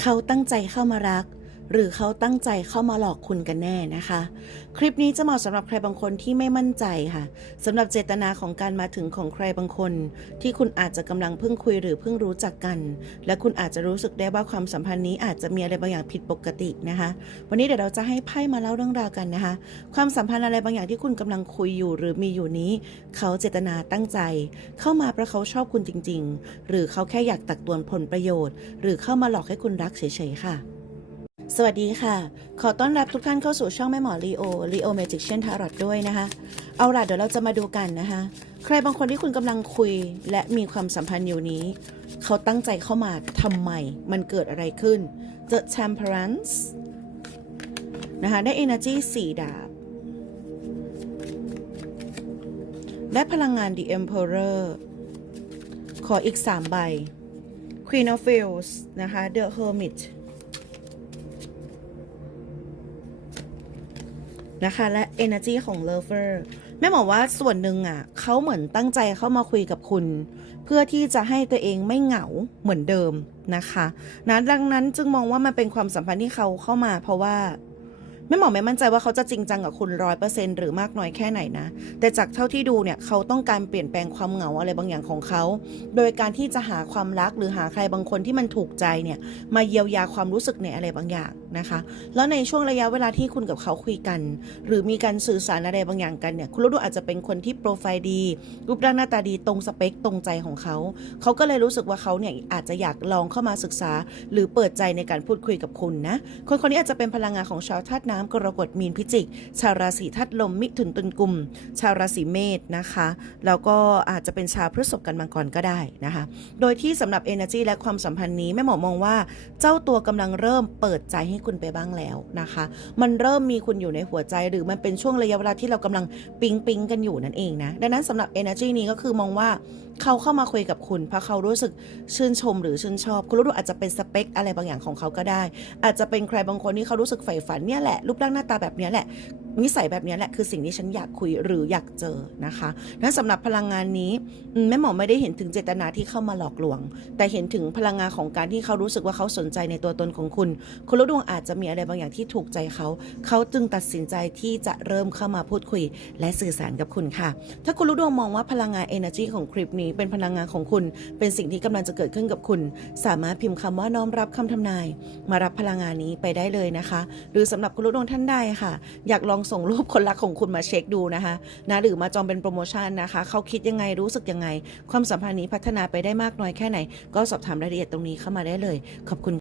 เขาตั้งใจเข้ามารัก หรือเขาตั้งใจเข้ามาหลอกคุณกันแน่นะคะ คลิปนี้จะเหมาะสำหรับใครบางคนที่ไม่มั่นใจค่ะสำหรับเจตนาของการมาถึงของใครบางคน ที่คุณอาจจะกำลังเพิ่งคุยหรือเพิ่งรู้จักกัน และคุณอาจจะรู้สึกได้ว่าความสัมพันธ์นี้อาจจะมีอะไรบางอย่างผิดปกตินะคะ วันนี้เดี๋ยวเราจะให้ไพ่มาเล่าเรื่องราวกันนะคะ ความสัมพันธ์อะไรบางอย่างที่คุณกำลังคุยอยู่ หรือมีอยู่นี้ เขาเจตนาตั้งใจ เข้ามาเพราะเขาชอบคุณจริง ๆ หรือเขาแค่อยากตักตวงผลประโยชน์ หรือเข้ามาหลอกให้คุณรักเฉยๆค่ะ สวัสดีค่ะ ขอต้อนรับทุกท่านเข้าสู่ช่องแม่หมอลีโอลีโอเมจิกเช่นทารอตด้วยนะคะ เอาล่ะเดี๋ยวเราจะมาดูกันนะคะ ใครบางคนที่คุณกำลังคุยและมีความสัมพันธ์อยู่นี้ เขาตั้งใจเข้ามาทำไม มันเกิดอะไรขึ้น The Temperance นะคะ ได้ Energy 4 ดาบ ได้พลังงาน The Emperor ขออีก 3 ใบ Queen of Wheels นะคะ The Hermit นะคะ และ Energy ของ Lover แม่หมอว่าส่วนหนึ่งอะเขาเหมือนตั้งใจเข้ามาคุยกับคุณ เพื่อที่จะให้ตัวเองไม่เหงาเหมือนเดิมนะคะนะดังนั้นจึงมองว่ามันเป็นความสัมพันธ์ที่เขาเข้ามาเพราะว่า แม่หมอไม่มั่นใจว่าเขาจะจริงจังกับคุณร้อยเปอร์เซ็นหรือมากน้อยแค่ไหนนะ แต่จากเท่าที่ดูเนี่ยเขาต้องการเปลี่ยนแปลงความเหงาอะไรบางอย่างของเขา โดยการที่จะหาความรักหรือหาใครบางคนที่มันถูกใจเนี่ยมาเยียวยาความรู้สึกในอะไรบางอย่างนะคะ แล้วในช่วงระยะเวลาที่คุณกับเขาคุยกัน หรือมีการสื่อสารอะไรบางอย่างกันเนี่ยคุณรู้ดูอาจจะเป็นคนที่โปรไฟล์ดี รูปร่างหน้าตาดีตรงสเปคตรงใจของเขา เขาก็เลยรู้สึกว่าเขาเนี่ยอาจจะอยากลองเข้ามาศึกษา หรือเปิดใจในการพูดคุยกับคุณนะคนคนนี้อาจจะเป็นพลังงานของชาวธาตุน้ำกรกฎมีนพิจิก ชาวราศีธาตุลมมิถุนตุลกุม ชาวราศีเมษนะคะ แล้วก็อาจจะเป็นชาวพฤษภกันมังกรก็ได้นะคะ โดยที่สำหรับ Energy และความสัมพันธ์นี้แม่หมอมองว่าเจ้าตัวกำลังเริ่มเปิดใจให้คุณไปบ้างแล้วนะคะ มันเริ่มมีคุณอยู่ในหัวใจหรือมันเป็นช่วงระยะเวลาที่เรากำลังปิ๊งปิ๊งกันอยู่นั่นเองนะ ดังนั้นสำหรับ Energy นี้ก็คือมองว่าเขาเข้ามาคุยกับคุณเพราะเขารู้สึกชื่นชมหรือชื่นชอบ คุณรู้ดูอาจจะเป็นสเปคอะไรบางอย่างของเขาก็ได้ อาจจะเป็นใครบางคนที่เขารู้สึกใฝ่ฝันเนี่ยแหละรูปร่างหน้าตาแบบนี้แหละนิสัยแบบนี้แหละคือสิ่งที่ฉันอยากคุยหรืออยากเจอนะคะนั้นสำหรับพลังงานนี้แม่หมอไม่ได้เห็นถึงเจตนาที่เข้ามาหลอกลวง แต่เห็นถึงพลังงานของการที่เขารู้สึกว่าเขาสนใจในตัวตนของคุณ คุณรู้ดวงอาจจะมีอะไรบางอย่างที่ถูกใจเขา เขาจึงตัดสินใจที่จะเริ่มเข้ามาพูดคุย และสื่อสารกับคุณค่ะ ถ้าคุณรู้ดวงมองว่าพลังงาน energy ของคลิปนี้เป็นพลังงานของคุณ เป็นสิ่งที่กำลังจะเกิดขึ้นกับคุณ สามารถพิมพ์คำว่าน้อมรับคำทำนาย มารับพลังงานนี้ไปได้เลยนะคะ หรือสำหรับคุณรู้ดวงท่านใดค่ะ อยากลององส่งรูปคนรักของคุณมาเช็คดูนะคะนะหรือมาจองเป็นโปรโมชั่นนะคะเขาคิดยังไงรู้สึกยังไง ความสัมพันธ์นี้พัฒนาไปได้มากน้อยแค่ไหน ก็สอบถามรายละเอียดตรงนี้เข้ามาได้เลย ขอบคุณ